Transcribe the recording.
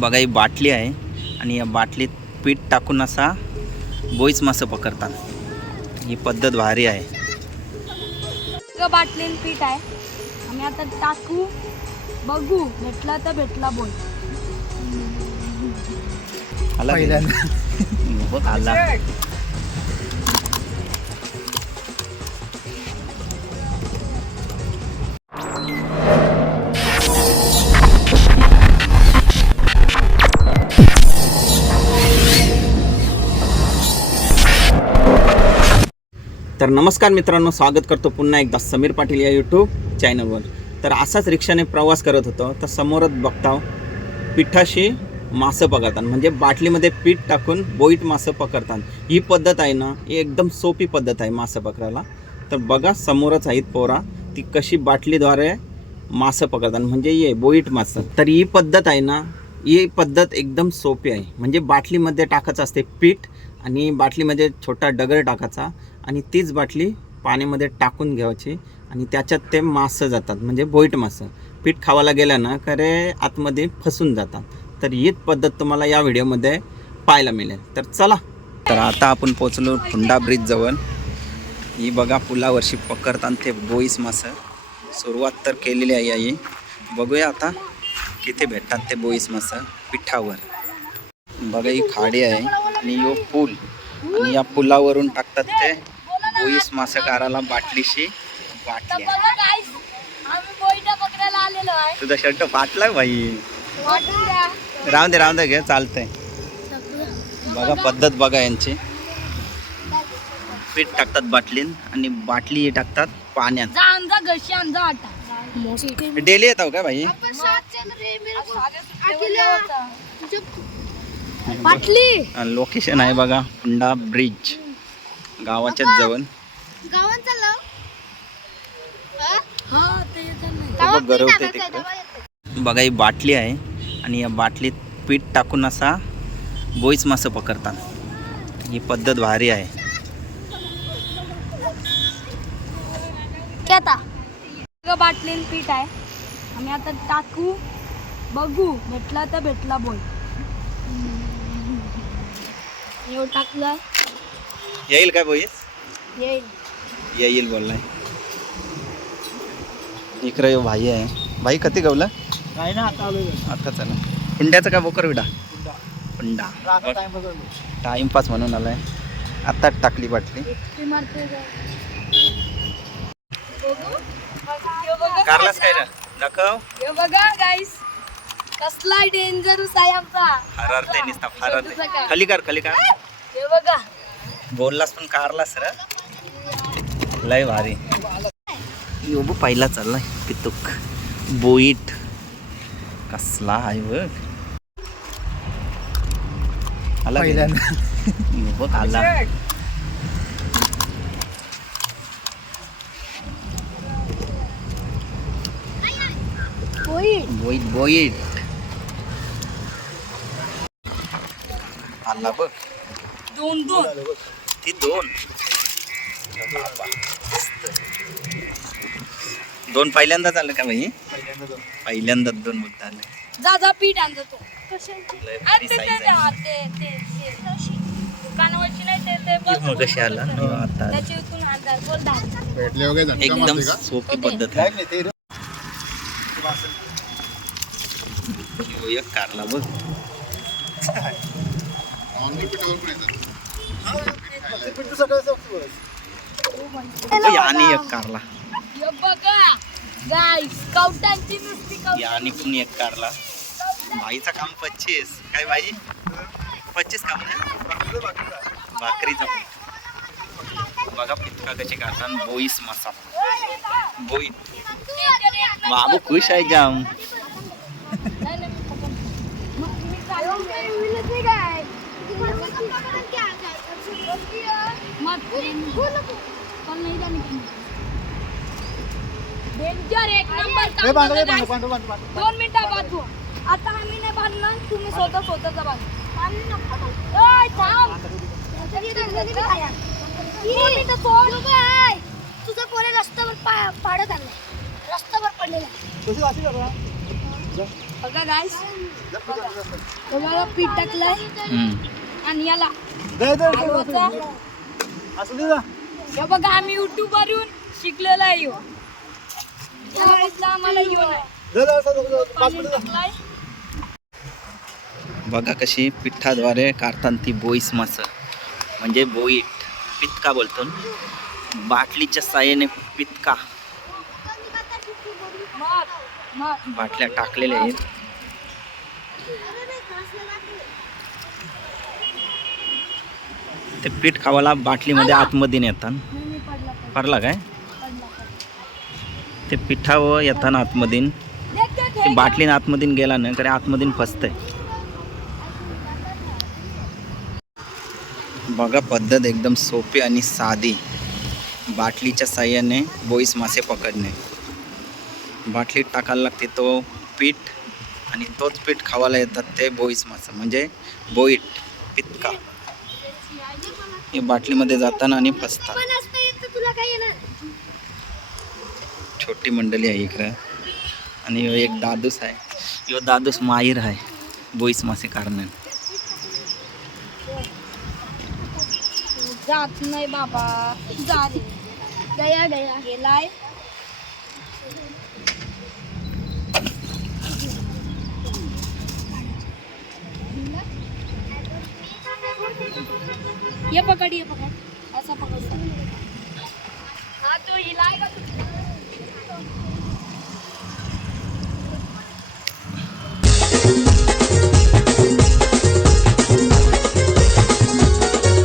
बघा ही बाटली आहे. आणि या बाटलीत पीठ टाकून असा बोईच मासं पकडतात. ही पद्धत भारी आहे. ग बाटलीन पीठ आहे. आम्ही आता टाकू बघू भेटला तर भेटला बोल. आला आला. तर नमस्कार मित्रांनो स्वागत करतो पुन्हा एकदा समीर पाटील या यूट्यूब चॅनलवर तर असाच रिक्षाने प्रवास करत होतो तर समोरच बघताव पिठाशी मासं पकडतात. म्हणजे बाटलीमध्ये पीठ टाकून बोईट मासं पकडतात. ही पद्धत आहे ना ही एकदम सोपी पद्धत आहे मासं पकडायला. तर बघा समोरच आहेत पोरा ती कशी बाटलीद्वारे मासं पकडतात. म्हणजे ये बोईट मासं. तर ही पद्धत आहे ना ही पद्धत एकदम सोपी आहे. म्हणजे बाटलीमध्ये टाकायचं असते पीठ आणि बाटलीमध्ये छोटा डगर टाकायचा आणि तीच बाटली पाण्यामध्ये टाकून घ्यायची आणि त्याच्यात ते मासं जातात म्हणजे बोईट मासं. पीठ खावायला गेलं ना खरे आतमध्ये फसून जातात. तर हीच पद्धत तुम्हाला या व्हिडिओमध्ये पाहायला मिळेल. तर चला. तर आता आपण पोचलो हुंडा ब्रिजजवळ ही बघा पुलावरशी पकडतात ते बोईस मासं. सुरुवात तर केलेली आहे आई. बघूया आता किती भेटतात ते बोईस मासं पिठावर. बघा ही खाडी आहे आणि यो पूल. आणि या पुलावरून टाकतात ते बोईस मासेकाराला बाटलीशी बाटली आहे. बघा guys, आम्ही बोईटा पकडायला आलेलो आहे. तुझा शर्ट फाटला भाई. राहून दे राहून दे घे चालतंय. बघा पद्धत बघा यांची. पीठ टाकतात बाटलीन आणि बाटली टाकतात पाण्यात. डेली येतो का भाई? बाटली! लोकेशन आहे बघा हुंडा ब्रिज गावाच्याच जवळ. हा? ते. ते बघ गरवते तिकडे. बघा ही बाटली आहे आणि या बाटलीत पीठ टाकून असा बोईच मासं पकडतात. ही पद्धत भारी आहे. काय आता पीठ आहे. आम्ही आता टाकू बघू भेटला तर भेटला बोल. एवढं टाकलं येईल काय बोईस? येईल. येईल बोललाय. इकडे यो भाई आहे. भाई कधी गवला? आता चला. हुंड्याचा काय बोकर विडा? हुंडा. टाइमपास म्हणून आलाय. आता टाकली बाटली. हे. कारलाच काय दाखव. हे बघा गाईस कसला डेंजरस आहे आमचा. हरारते निसता हरारते खाली कर खाली कर. हे बघा. बोललास पण कारलास र. लय भारी. योबू पहिला चाललाय पितुक. बोईट. कसला आहे बघ. आला? यो बघ आला. बोईट बोईट. आला बघ. दोन दोन. ती दोन. दोन पहिल्यांदाच आलं का भाई पहिल्यांदाच दोन. बोलता आले. जा जा पीठ आणतो तो. कशी आला हो, आता एकदम? सोपी पद्धत आहे. कारला बघ. येतात. बघ, आणि एक कारला. बघा गाईस कवटांची नुसती. आणि पण एक कारला. भाईचा काम पच्चीस. काय भाई पच्चीस काम नाही भाकरीचा. बघा पितका कशी काढतात बोईस मासा बोई. बाबू खुश आहे जाम नाही, नाही, मी पकडतो. मग मी चालवून मत पण नाही जाणे की. डेंजर एक नंबर काम बघा guys. दोन मिनिटं बाजू. आता आम्ही नाही बांधणार तुम्ही स्वतः स्वतःचा बाजू ओय, थांब. दोन मिनिटं सोड. तुझा पोरे रस्त्यावर पा- पाडत आणलाय रस्त्यावर पडलेला बघा गाईस बघा पीठ टाकलंय. आणि याला. दे, दे, हलवायचा. असू दे ना. हे बघा आम्ही युट्यूब वरून शिकलेलो आहे ह्यो. त्यावेळेसला आम्हाला नाही पाच पाणी मिनिटं. टाकलाय बघा कशी पिठाद्वारे काढतात ती बोईस मासं म्हणजे बोईट पितका बोलतो ना. बाटलीच्या साह्याने पितका बाटल्या टाकलेल्या आहेत ते पीठ खावाला बाटलीमध्ये आतमध्ये येतात मी पडला काय? ते पिठावर येताना आतमधीन ते बाटलीन आतमधीन गेला ना कडे आतमधीन फसतंय. बघा पद्धत एकदम सोपी आणि साधी. बाटलीच्या साह्याने बोईस मासे पकडणे. बाटलीत टाकायला लागते तो पीठ आणि तोच पीठ खावायला येतात ते बोईस मासा. म्हणजे बोईट पितका. हे बाटलीमध्ये जाताना आणि फसतात. छोटी मंडळी आहे इकडं. आणि एक दादूस आहे. ह्यो दादूस माहीर आहे. बोईस मासे काढण्यात. जात नाही बाबा. जा गया गया. गेलाय. ये पकड ये पकड। ऐसा पकड़ हा। तो हिलाएगा